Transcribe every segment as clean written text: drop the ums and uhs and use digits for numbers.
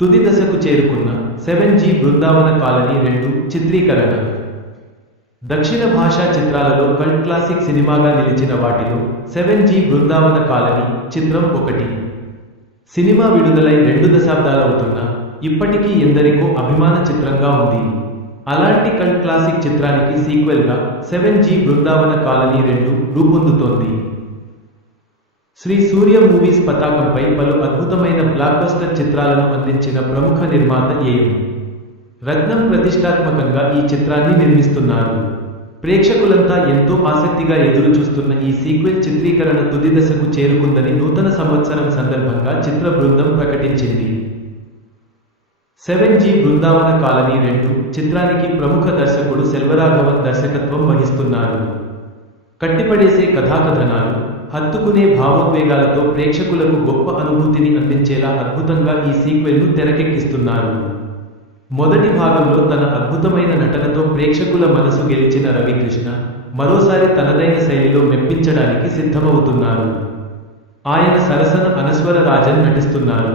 తుది దశకు చేరుకున్న 7G బృందావన కాలనీ 2 చిత్రీకరణ. దక్షిణ భాషా చిత్రాలలో కల్ట్ క్లాసిక్ సినిమాగా నిలిచిన వాటిలో 7G బృందావన కాలనీ చిత్రం ఒకటి. సినిమా విడుదలై 2 దశాబ్దాలవుతున్నా ఇప్పటికీ ఎందరికో అభిమాన చిత్రంగా ఉంది. అలాంటి కల్ట్ క్లాసిక్ చిత్రానికి సీక్వెల్గా 7G బృందావన కాలనీ 2 రూపొందుతోంది. శ్రీ సూర్య మూవీస్ పతాకంపై పలు అద్భుతమైన బ్లాక్బస్టర్ చిత్రాలను అందించిన ప్రముఖ నిర్మాత ఏ.ఎం. రత్నం ప్రతిష్టాత్మకంగా ఈ చిత్రాన్ని నిర్మిస్తున్నారు. ప్రేక్షకులంతా ఎంతో ఆసక్తిగా ఎదురుచూస్తున్న ఈ సీక్వెల్ చిత్రీకరణ తుది దశకు చేరుకుందని నూతన సంవత్సరం సందర్భంగా చిత్ర బృందం ప్రకటించింది. 7G బృందావన కాలనీ 2 చిత్రానికి ప్రముఖ దర్శకుడు సెల్వరాఘవన్ దర్శకత్వం వహిస్తున్నారు. కట్టిపడేసే కథాకథనాలు, హత్తుకునే భావోద్వేగాలతో ప్రేక్షకులకు గొప్ప అనుభూతిని అందించేలా అద్భుతంగా ఈ సీక్వెల్ను తెరకెక్కిస్తున్నారు. మొదటి భాగంలో తన అద్భుతమైన నటనతో ప్రేక్షకుల మనసు గెలిచిన రవికృష్ణ మరోసారి తనదైన శైలిలో మెప్పించడానికి సిద్ధమవుతున్నారు. ఆయన సరసన అనస్వర రాజన్ నటిస్తున్నారు.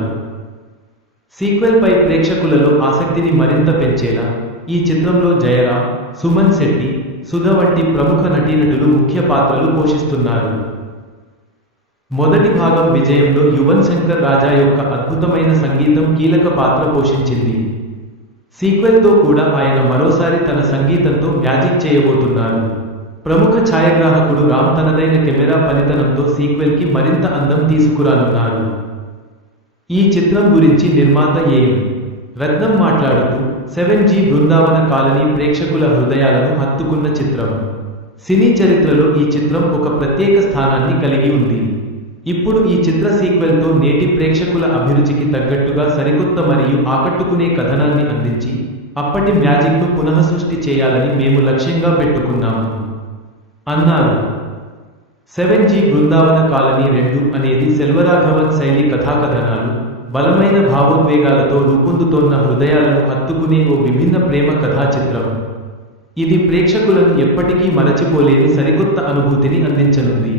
సీక్వెల్పై ప్రేక్షకులలో ఆసక్తిని మరింత పెంచేలా ఈ చిత్రంలో జయరాం, సుమన్ శెట్టి, సుధ వంటి ప్రముఖ నటీనటులు ముఖ్య పాత్రలు పోషిస్తున్నారు. మొదటి భాగం విజయంలో యువన్ శంకర్ రాజా యొక్క అద్భుతమైన సంగీతం కీలక పాత్ర పోషించింది. సీక్వెల్తో కూడా ఆయన మరోసారి తన సంగీతంతో మ్యాజిక్ చేయబోతున్నారు. ప్రముఖ ఛాయాగ్రాహకుడు రామ్ తనదైన కెమెరా పనితనంతో సీక్వెల్కి మరింత అందం తీసుకురానున్నారు. ఈ చిత్రం గురించి నిర్మాత ఏ.ఎం. రత్నం మాట్లాడుతూ 7G బృందావన కాలనీ ప్రేక్షకుల హృదయాలను హత్తుకున్న చిత్రం. సినీ చరిత్రలో ఈ చిత్రం ఒక ప్రత్యేక స్థానాన్ని కలిగి ఉంది. ఇప్పుడు ఈ చిత్ర సీక్వెల్తో నేటి ప్రేక్షకుల అభిరుచికి తగ్గట్టుగా సరికొత్త మరియు ఆకట్టుకునే కథనాన్ని అందించి అప్పటి మ్యాజిక్ను పునఃసృష్టి చేయాలని మేము లక్ష్యంగా పెట్టుకున్నాము అన్నారు. 7G బృందావన కాలనీ 2 అనేది సెల్వరాఘవన్ శైలి కథాకథనాలు, బలమైన భావోద్వేగాలతో రూపొందుతోన్న హృదయాలను హత్తుకునే ఓ విభిన్న ప్రేమ కథా చిత్రం. ఇది ప్రేక్షకులను ఎప్పటికీ మరచిపోలేని సరికొత్త అనుభూతిని అందించనుంది.